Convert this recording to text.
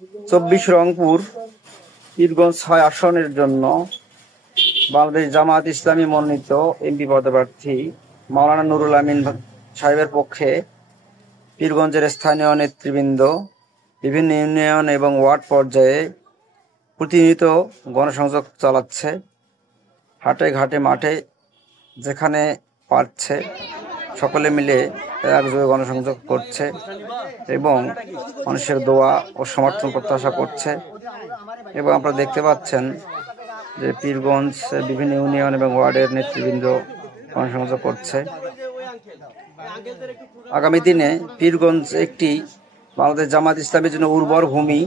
24 রংপুর পীরগঞ্জ 6 আসনের জন্য বাংলাদেশ জামায়াত ইসলামী মনোনীত এমপি পদপ্রার্থী মাওলানা নুরুল আমিন সাহেবের পক্ষে পীরগঞ্জের স্থানীয় নেতৃবৃন্দ বিভিন্ন ইউনিয়ন এবং ওয়ার্ড পর্যায়ে প্রতিনিয়ত গণসংযোগ চালাচ্ছে। হাটে ঘাটে মাঠে যেখানে পারছে সকলে মিলে একযোগে গণসংযোগ করছে এবং মানুষের দোয়া ও সমর্থন প্রত্যাশা করছে। এবং আপনারা দেখতে পাচ্ছেন যে পীরগঞ্জ বিভিন্ন ইউনিয়ন এবং ওয়ার্ডের নেতৃবৃন্দ গণসংযোগ করছে। আগামী দিনে পীরগঞ্জ একটি বাংলাদেশ জামায়াত ইসলামের জন্য উর্বর ভূমি।